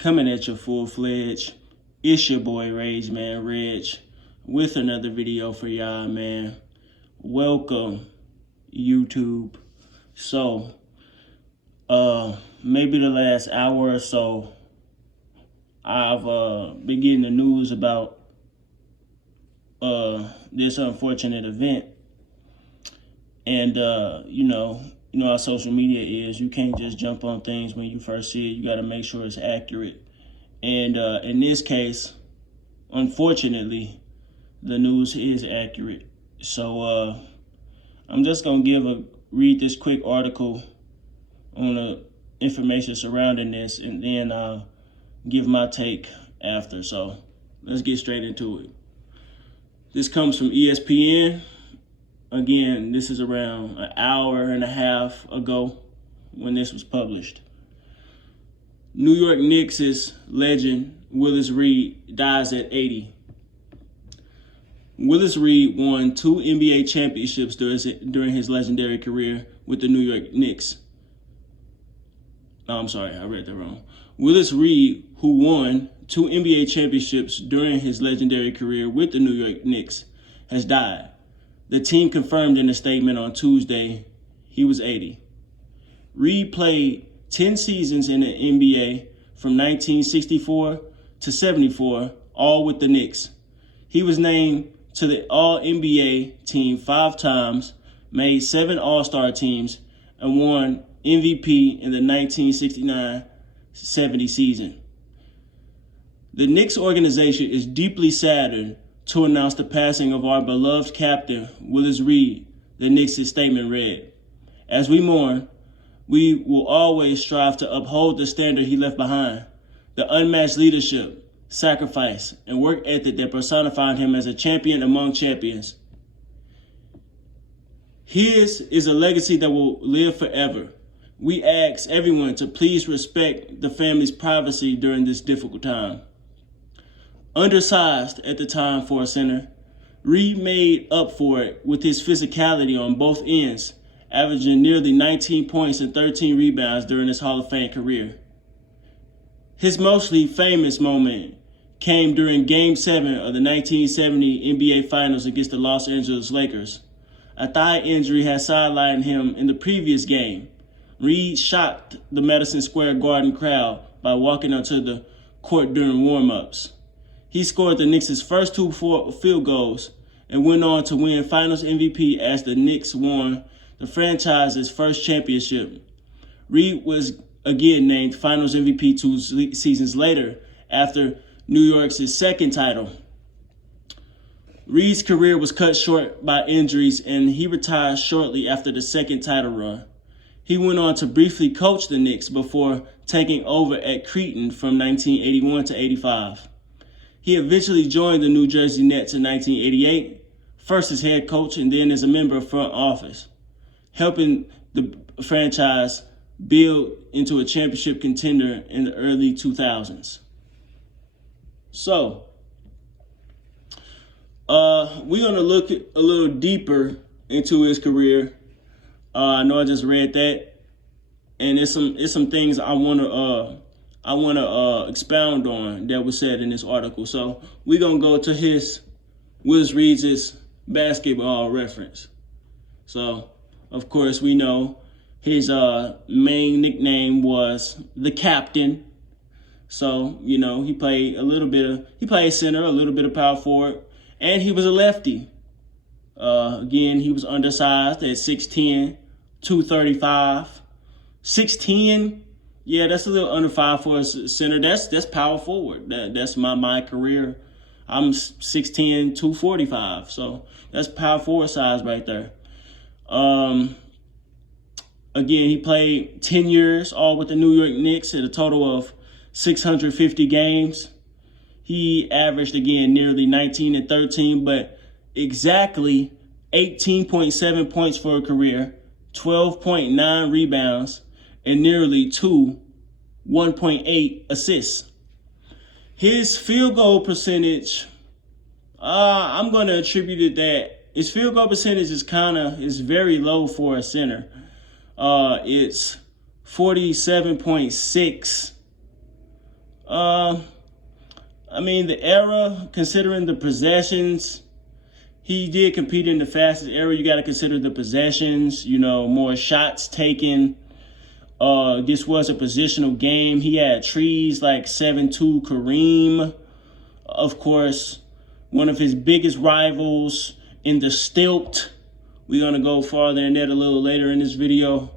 coming at you full-fledged. It's your boy Regg, man, with another video for y'all, man. Welcome, YouTube. So, maybe the last hour or so, I've been getting the news about this unfortunate event. And, you know how social media is. You can't just jump on things when you first see it. You got to make sure it's accurate. And in this case, unfortunately, the news is accurate. So I'm just going to read this quick article on the information surrounding this, and then I'll give my take after. So let's get straight into it. This comes from ESPN. Again, this is around an hour and a half ago when this was published. New York Knicks' legend Willis Reed dies at 80. Willis Reed won 2 NBA championships during his legendary career with the New York Knicks. Oh, I'm sorry, I read that wrong. Willis Reed, who won 2 NBA championships during his legendary career with the New York Knicks, has died. The team confirmed in a statement on Tuesday he was 80. Reed played 10 seasons in the NBA from 1964 to 74, all with the Knicks. He was named to the All-NBA team 5 times, made 7 All-Star teams, and won MVP in the 1969-70 season. The Knicks organization is deeply saddened to announce the passing of our beloved captain, Willis Reed, the Knicks' statement read. As we mourn, we will always strive to uphold the standard he left behind, the unmatched leadership, sacrifice, and work ethic that personified him as a champion among champions. His is a legacy that will live forever. We ask everyone to please respect the family's privacy during this difficult time. Undersized at the time for a center, Reed made up for it with his physicality on both ends, averaging nearly 19 points and 13 rebounds during his Hall of Fame career. His mostly famous moment came during Game 7 of the 1970 NBA Finals against the Los Angeles Lakers. A thigh injury had sidelined him in the previous game. Reed shocked the Madison Square Garden crowd by walking onto the court during warm-ups. He scored the Knicks' first 2 field goals and went on to win Finals MVP as the Knicks won the franchise's first championship. Reed was again named Finals MVP 2 seasons later after New York's second title. Reed's career was cut short by injuries, and he retired shortly after the second title run. He went on to briefly coach the Knicks before taking over at Cretan from 1981 to 85. He eventually joined the New Jersey Nets in 1988, first as head coach and then as a member of front office, helping the franchise build into a championship contender in the early 2000s. So, we're going to look a little deeper into his career. I know I just read that, and it's some things I want to expound on that was said in this article. So we're going to go to Willis Reed's basketball reference. So, of course, we know his main nickname was the Captain. So, you know, he played center, a little bit of power forward, and he was a lefty. Again, he was undersized at 6'10", 235. 6'10", yeah, that's a little under 5 for a center. That's power forward. That's my career. I'm 6'10", 245. So that's power forward size right there. Again, he played 10 years, all with the New York Knicks, at a total of 650 games. He averaged, again, nearly 19 and 13, but exactly 18.7 points for a career, 12.9 rebounds, and nearly 1.8 assists. His field goal percentage, I'm going to attribute it that his field goal percentage is very low for a center. It's 47.6 I mean, the era, considering the possessions, he did compete in the fastest era. You got to consider the possessions, more shots taken. This was a positional game. He had trees like 7'2" Kareem. Of course, one of his biggest rivals in the stilt. We're going to go farther in that a little later in this video.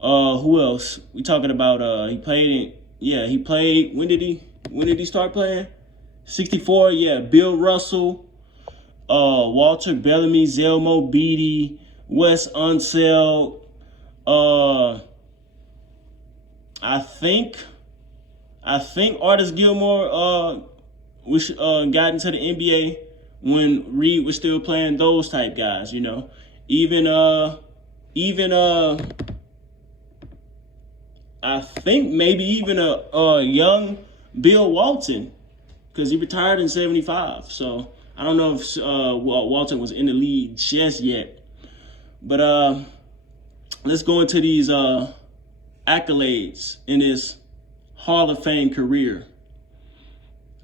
Who else? We talking about, he played, when did he start playing? 64, yeah, Bill Russell, Walter Bellamy, Zelmo Beatty, Wes Unseld, I think Artis Gilmore got into the NBA when Reed was still playing those type guys, Even I think maybe even a young Bill Walton, because he retired in 75. So I don't know if Walton was in the league just yet. But let's go into these accolades in his Hall of Fame career.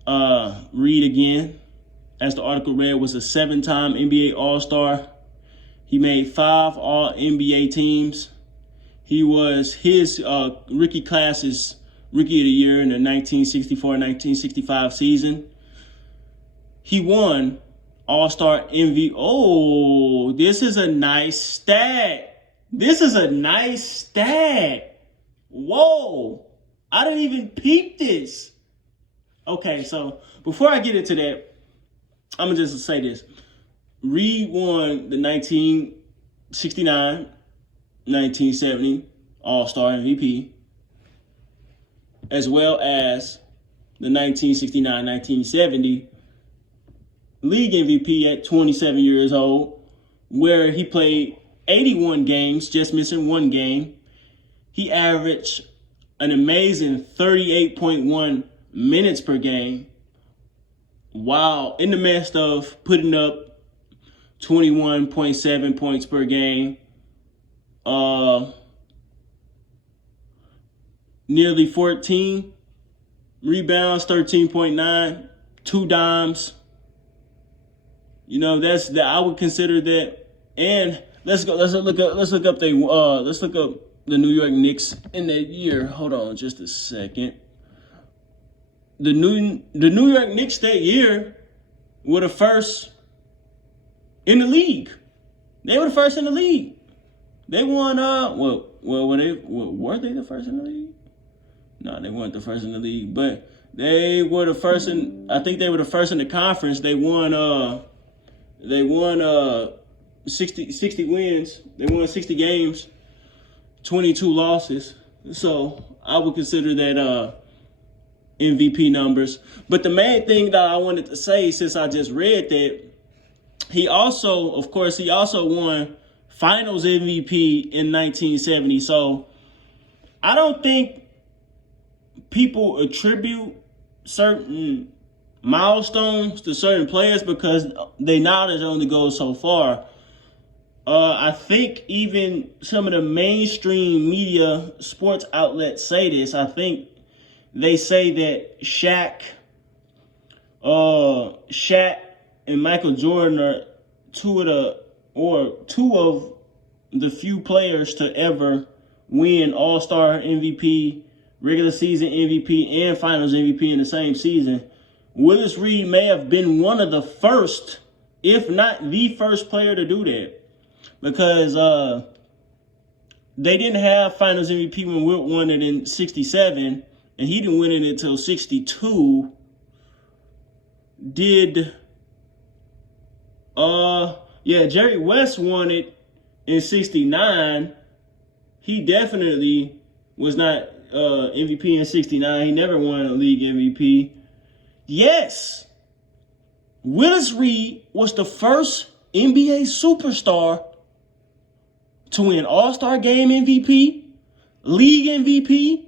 Reed, again, as the article read, was a 7-time NBA All-Star. He made 5 All-NBA teams. He was his rookie class's Rookie of the Year in the 1964-1965 season. He won All-Star MVP. Oh, this is a nice stat. Whoa, I didn't even peep this. Okay, so before I get into that, I'm going to just say this. Reed won the 1969-1970 All-Star MVP, as well as the 1969-1970 League MVP at 27 years old, where he played 81 games, just missing one game. He averaged an amazing 38.1 minutes per game, while in the midst of putting up 21.7 points per game, nearly 14 rebounds, 13.9, 2 dimes. I would consider that. And let's look up the New York Knicks in that year. Hold on just a second. The New York Knicks that year were the first in the league. They were the first in the league. They won were they the first in the league? No, they weren't the first in the league, but they were the first I think they were the first in the conference. They won 60 wins. They won 60 games, 22 losses. So I would consider that MVP numbers. But the main thing that I wanted to say, since I just read that, he also won Finals MVP in 1970. So I don't think people attribute certain milestones to certain players because their knowledge only goes so far. I think even some of the mainstream media sports outlets say this. I think they say that Shaq and Michael Jordan are two of the few players to ever win All-Star MVP, regular season MVP, and Finals MVP in the same season. Willis Reed may have been one of the first, if not the first player to do that, because they didn't have Finals MVP when Wilt won it in 67, and he didn't win it until 62. Jerry West won it in 69. He definitely was not MVP in 69. He never won a league MVP. Yes, Willis Reed was the first NBA superstar to win All-Star Game MVP, League MVP,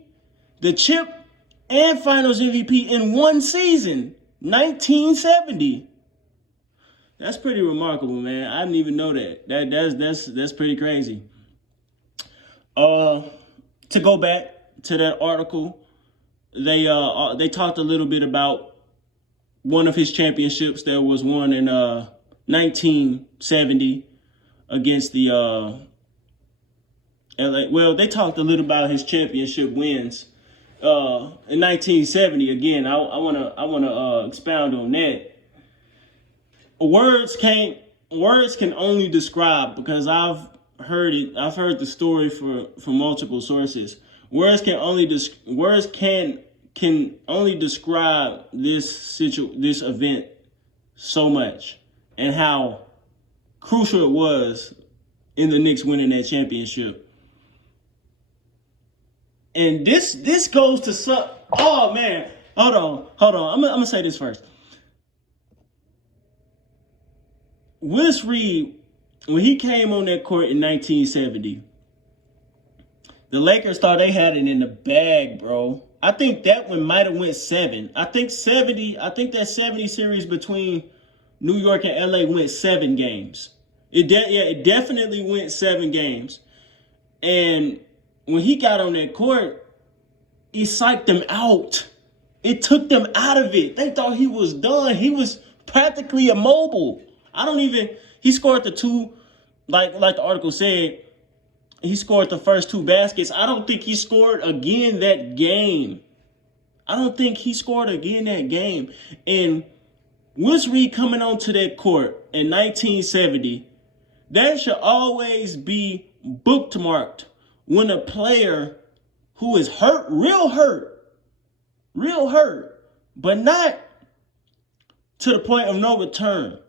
the chip, and Finals MVP in one season, 1970. That's pretty remarkable, man. I didn't even know that. That's pretty crazy. To go back to that article, they talked a little bit about one of his championships that was won in 1970 against the LA. Well, they talked a little about his championship wins in 1970. Again, I wanna expound on that. Words can only describe, because I've heard the story from multiple sources. Words can only describe this event so much, and how crucial it was in the Knicks winning that championship. And this goes to some. Oh man, hold on. I'm gonna say this first. Willis Reed, when he came on that court in 1970, the Lakers thought they had it in the bag, bro. I think that one might have went 7. I think that 70 series between New York and LA went 7 games. It definitely went 7 games. And when he got on that court, he psyched them out. It took them out of it. They thought he was done. He was practically immobile. He scored the 2, like the article said, he scored the first 2 baskets. I don't think he scored again that game. And Willis Reed coming onto that court in 1970, that should always be bookmarked when a player who is hurt, real hurt, but not to the point of no return.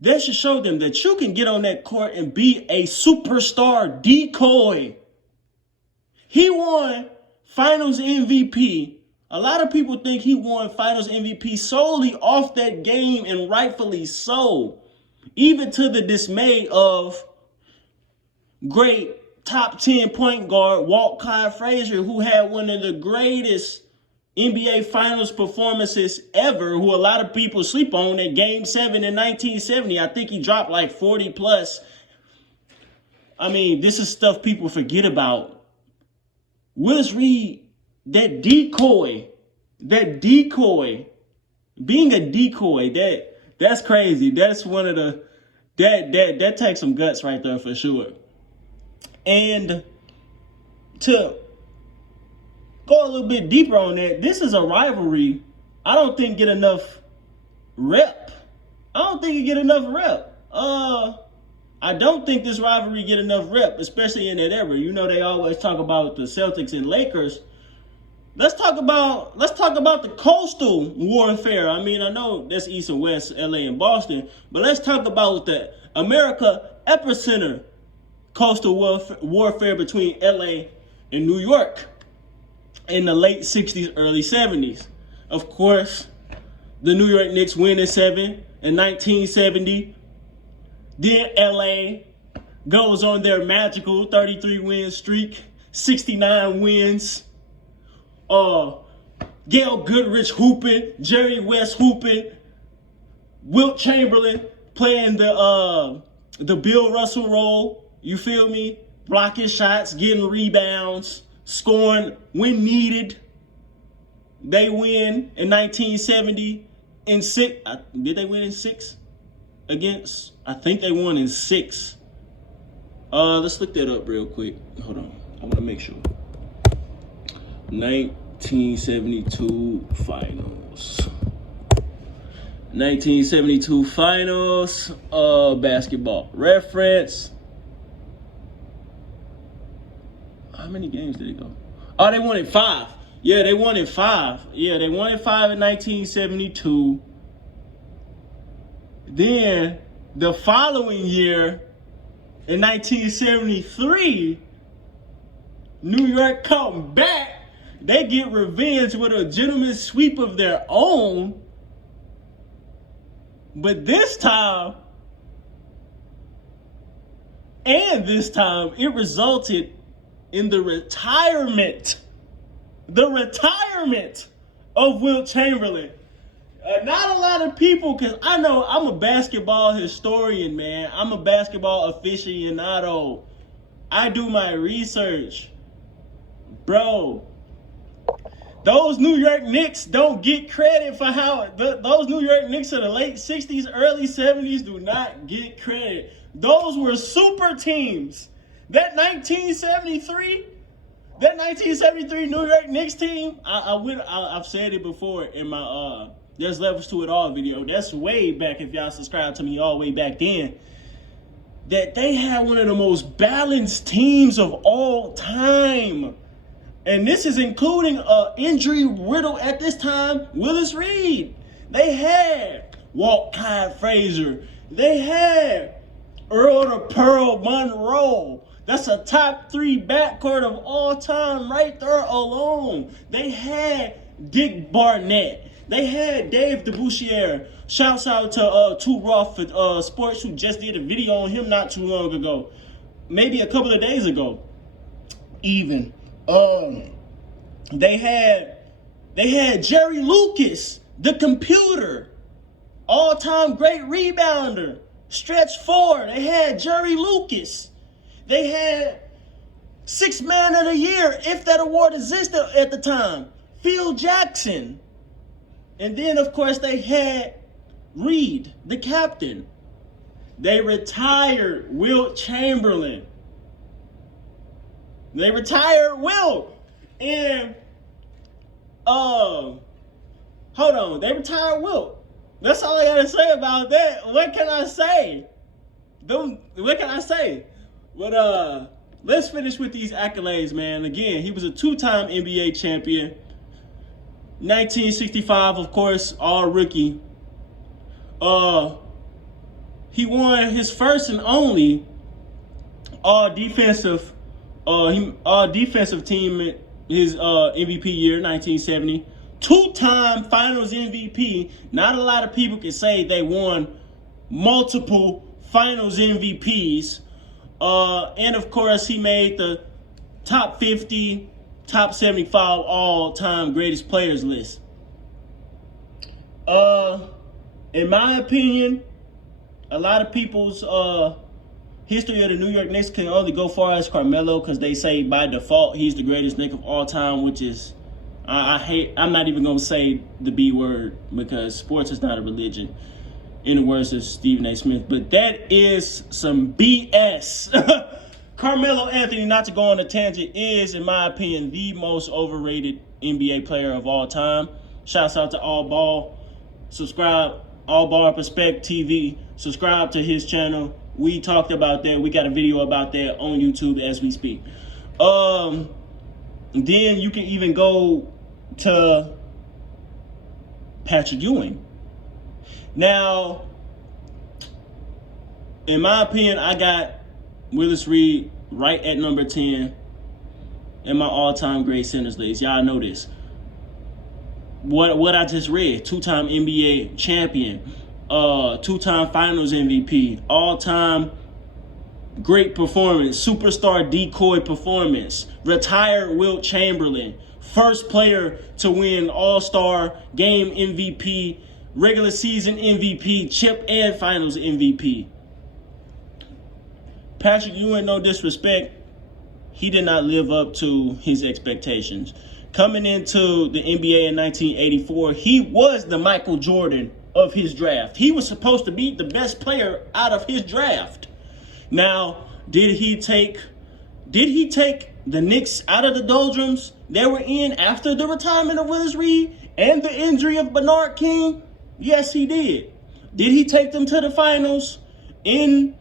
That should show them that you can get on that court and be a superstar decoy. He won Finals MVP. A lot of people think he won Finals MVP solely off that game, and rightfully so. Even to the dismay of great top 10 point guard Walt Clyde Frazier, who had one of the greatest NBA Finals performances ever, who a lot of people sleep on, at Game 7 in 1970. I think he dropped like 40 plus. I mean, this is stuff people forget about. Willis Reed, that decoy, being a decoy, that's crazy. That's one of the, that takes some guts right there for sure. And to go a little bit deeper on that, this is a rivalry I don't think get enough rep. I don't think this rivalry get enough rep, especially in that era. You know, they always talk about the Celtics and Lakers. Let's talk about the coastal warfare. I mean, I know that's East and West, LA and Boston, but let's talk about the America epicenter coastal warfare between LA and New York in the late 60s, early 70s. Of course, the New York Knicks win in 7 in 1970. Then LA goes on their magical 33-win streak, 69 wins. Gail Goodrich hooping, Jerry West hooping, Wilt Chamberlain playing the Bill Russell role. You feel me? Blocking shots, getting rebounds, scoring when needed. They win in 1970 in 6. Did they win in 6? Against? I think they won in 6. Let's look that up real quick. Hold on. I want to make sure. 1972 finals. 1972 finals. Basketball reference. How many games did it go? Oh, they won in 5. Yeah, they won in 5. Yeah, they won in 5 in 1972. Then the following year, in 1973, New York come back. They get revenge with a gentleman's sweep of their own. But this time, it resulted in the retirement of Wilt Chamberlain. Not a lot of people, because I know I'm a basketball historian, man. I'm a basketball aficionado. I do my research. Bro, those New York Knicks don't get credit for how those New York Knicks of the late 60s, early 70s do not get credit. Those were super teams. That 1973 New York Knicks team, I've said it before in my There's Levels to It All video. That's way back, if y'all subscribe to me all the way back then. That they had one of the most balanced teams of all time. And this is including injury riddle at this time, Willis Reed. They had Walt Clyde Frazier. They had Earl the Pearl Monroe. That's a top 3 backcourt of all time right there alone. They had Dick Barnett. They had Dave DeBusschere. Shouts out to Too Raw for Sports, who just did a video on him not too long ago. Maybe a couple of days ago. Even. They had Jerry Lucas, the computer. All-time great rebounder. Stretch 4. They had Jerry Lucas. They had 6th Man of the Year, if that award existed at the time, Phil Jackson. And then, of course, they had Reed, the captain. They retired Wilt Chamberlain. They retired Wilt. And, hold on. They retired Wilt. That's all I got to say about that. What can I say? What can I say? But let's finish with these accolades, man. Again, he was a 2-time NBA champion. 1965, of course, all rookie. He won his first and only all defensive team, his MVP year, 1970. 2-time Finals MVP. Not a lot of people can say they won multiple Finals MVPs. And of course, he made the top 50, top 75 all-time greatest players list. In my opinion, a lot of people's history of the New York Knicks can only go far as Carmelo, because they say by default he's the greatest Knick of all time, which is, I'm not even going to say the B word, because sports is not a religion, in the words of Stephen A. Smith. But that is some BS. Carmelo Anthony, not to go on a tangent, is, in my opinion, the most overrated NBA player of all time. Shouts out to All Ball. Subscribe, All Ball Perspective TV. Subscribe to his channel. We talked about that. We got a video about that on YouTube as we speak. Then you can even go to Patrick Ewing. Now, in my opinion, I got Willis Reed right at number 10 in my all-time great centers list. Y'all know this. What I just read: 2-time NBA champion, 2-time Finals MVP, all-time great performance, superstar decoy performance, retired Wilt Chamberlain, first player to win All-Star Game MVP, regular season MVP, chip and Finals MVP. Patrick Ewing, no disrespect, he did not live up to his expectations. Coming into the NBA in 1984, he was the Michael Jordan of his draft. He was supposed to be the best player out of his draft. Now, did he take the Knicks out of the doldrums they were in after the retirement of Willis Reed and the injury of Bernard King? Yes, he did. Did he take them to the finals? He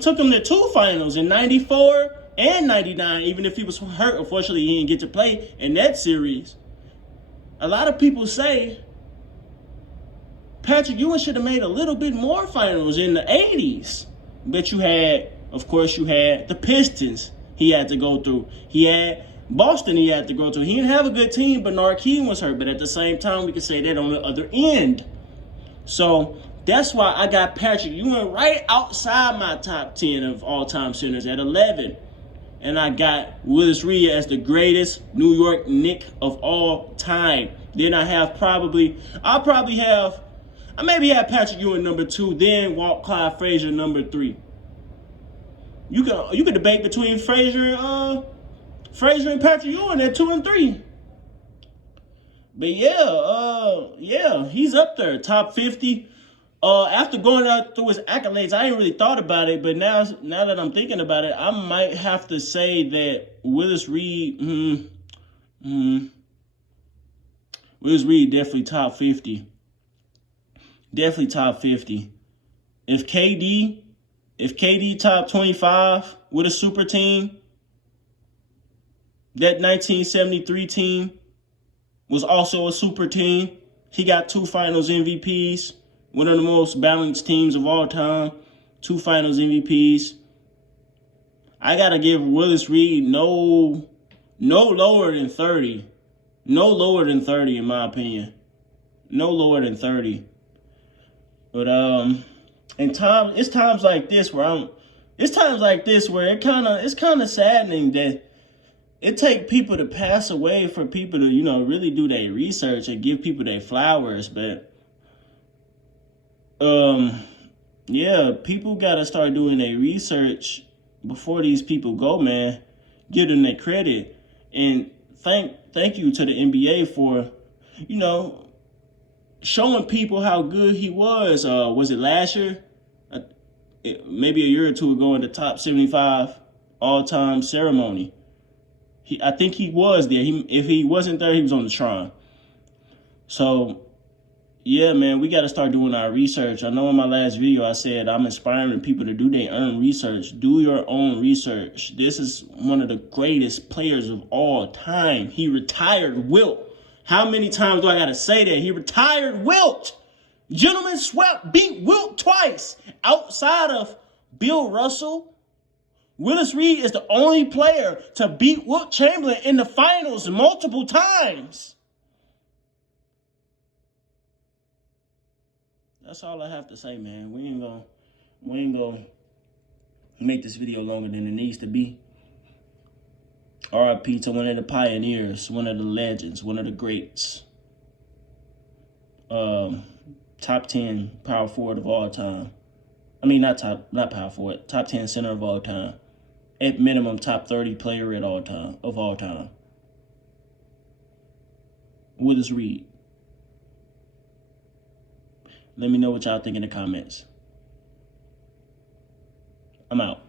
took them to 2 finals in 94 and 99, even if he was hurt. Unfortunately, he didn't get to play in that series. A lot of people say Patrick Ewing should have made a little bit more finals in the 80s. But you had the Pistons he had to go through. He had Boston he had to go through. He didn't have a good team, but Bernard King was hurt. But at the same time, we can say that on the other end. So that's why I got Patrick Ewing right outside my top 10 of all-time centers at 11. And I got Willis Reed as the greatest New York Knick of all time. Then I maybe have Patrick Ewing number 2, then Walt Clyde Frazier number 3. You could debate between Frazier and Patrick Ewing at 2 and 3. But yeah, he's up there, top 50. After going out through his accolades, I ain't really thought about it, but now that I'm thinking about it, I might have to say that Willis Reed, Willis Reed definitely top 50. Definitely top 50. If KD top 25 with a super team, that 1973 team was also a super team. He got 2 finals MVPs, one of the most balanced teams of all time, 2 finals MVPs. I gotta give Willis Reed no lower than 30. No lower than 30 in my opinion. No lower than 30. But it's times like this where it's kind of saddening that it take people to pass away for people to, really do their research and give people their flowers. But yeah, people gotta start doing their research before these people go, man. Give them their credit. And thank you to the NBA for, showing people how good he was. Was it last year? Maybe a year or two ago in the top 75 all-time ceremony. I think he was there. If he wasn't there, he was on the Shrine. So, yeah, man, we got to start doing our research. I know in my last video I said I'm inspiring people to do their own research. Do your own research. This is one of the greatest players of all time. He retired Wilt. How many times do I got to say that? He retired Wilt. Gentleman swept, beat Wilt twice. Outside of Bill Russell, Willis Reed is the only player to beat Wilt Chamberlain in the finals multiple times. That's all I have to say, man. We ain't gonna make this video longer than it needs to be. RIP to one of the pioneers, one of the legends, one of the greats. Top 10 power forward of all time. I mean, not power forward. Top 10 center of all time. At minimum, top 30 player of all time. Willis Reed. Let me know what y'all think in the comments. I'm out.